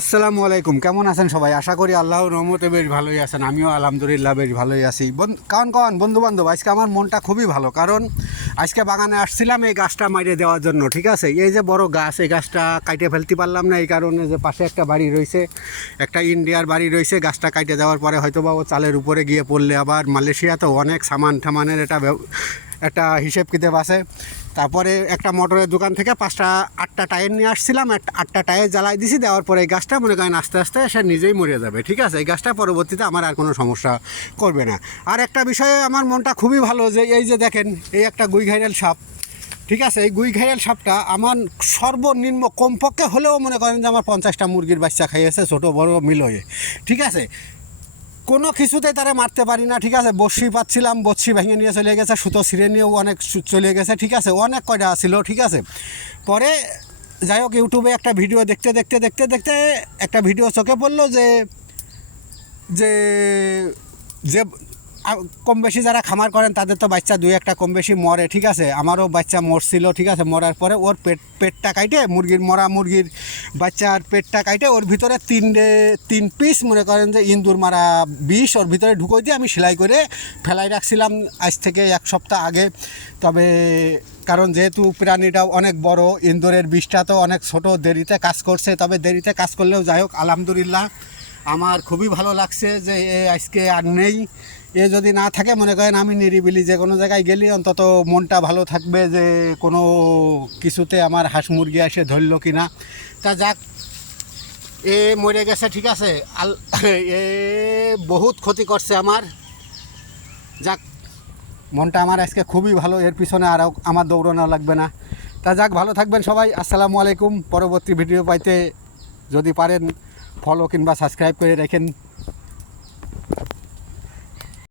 আসসালামু আলাইকুম, কেমন আছেন সবাই? আশা করি আল্লাহর রহমতে বেশ ভালোই আছেন। আমিও আলহামদুলিল্লাহ বেশ ভালোই আছি। কারণ বন্ধু বান্ধব, আজকে আমার মনটা খুবই ভালো, কারণ আজকে বাগানে আসছিলাম এই গাছটা মাইরে দেওয়ার জন্য। ঠিক আছে, এই যে বড় গাছ, এই গাছটা কাইটে ফেলতে পারলাম না, এই কারণে যে পাশে একটা বাড়ি রয়েছে, একটা ইন্ডিয়ার বাড়ি রয়েছে। গাছটা কাইটে দেওয়ার পরে হয়তো বা ও চালের উপরে গিয়ে পড়লে আবার মালয়েশিয়াতে অনেক সামান ঠামানের একটা হিসেব কিতাব আছে। তারপরে একটা মোটরের দোকান থেকে 5-8টা টায়ার নিয়ে আসছিলাম, 8টা টায়ার জ্বালাই দিছি। দেওয়ার পরে এই গাছটা মনে করেন আস্তে আস্তে সে নিজেই মরে যাবে। ঠিক আছে, এই গাছটা পরবর্তীতে আমার আর কোনো সমস্যা করবে না। আর একটা বিষয়ে আমার মনটা খুবই ভালো, যে এই যে দেখেন, এই একটা গুইঘাইরাল সাপ। ঠিক আছে, এই গুইঘাইরাল সাপটা আমার সর্বনিম্ন কমপক্ষে হলেও মনে করেন যে আমার 50টা মুরগির বাচ্চা খাইয়েছে, ছোটো বড় মিলয়ে। ঠিক আছে, কোনো কিছুতে তারা মারতে পারি না। ঠিক আছে, বড়শি পাচ্ছিলাম, বড়শি ভেঙে নিয়ে চলে গেছে, সুতো ছিঁড়ে নিয়েও অনেক চলে গেছে। ঠিক আছে, অনেক কয়টা ছিল। ঠিক আছে, পরে যাই হোক, ইউটিউবে একটা ভিডিও দেখতে দেখতে দেখতে দেখতে একটা ভিডিও চোখে পড়লো যে যে যে কম বেশি যারা খামার করেন তাদের তো বাচ্চা 2-1টা কম বেশি মরে। ঠিক আছে, আমারও বাচ্চা মরছিল। ঠিক আছে, মরার পরে ওর পেটটা কাইটে, মুরগির বাচ্চার পেটটা কাইটে ওর ভিতরে 3 পিস মনে করেন যে ইন্দুর মারা বিষ ওর ভিতরে ঢুকোই দিয়ে আমি সেলাই করে ফেলাই রাখছিলাম আজ থেকে 1 সপ্তাহ আগে। তবে কারণ যেহেতু প্রাণীটাও অনেক বড়, ইন্দুরের বিষটা তো অনেক ছোট, দেরিতে কাজ করছে। তবে দেরিতে কাজ করলেও যাই হোক, আলহামদুলিল্লাহ আমার খুবই ভালো লাগছে যে আজকে আর নেই। এ যদি না থাকে মনে করেন আমি নিরিবিলি যে কোনো জায়গায় গেলে অন্তত মনটা ভালো থাকবে যে কোনো কিছুতে আমার হাঁস মুরগি এসে ধরলো কি না। তা যাক, এ মরে গেছে। ঠিক আছে, এ বহুত ক্ষতি করছে আমার। যাক, মনটা আমার আজকে খুবই ভালো, এর পিছনে আর আমার দৌড়ানো লাগবে না। তা যাক, ভালো থাকবেন সবাই। আসসালামু আলাইকুম। পরবর্তী ভিডিও পাইতে যদি পারেন ফলো কিংবা সাবস্ক্রাইব করে রাখেন।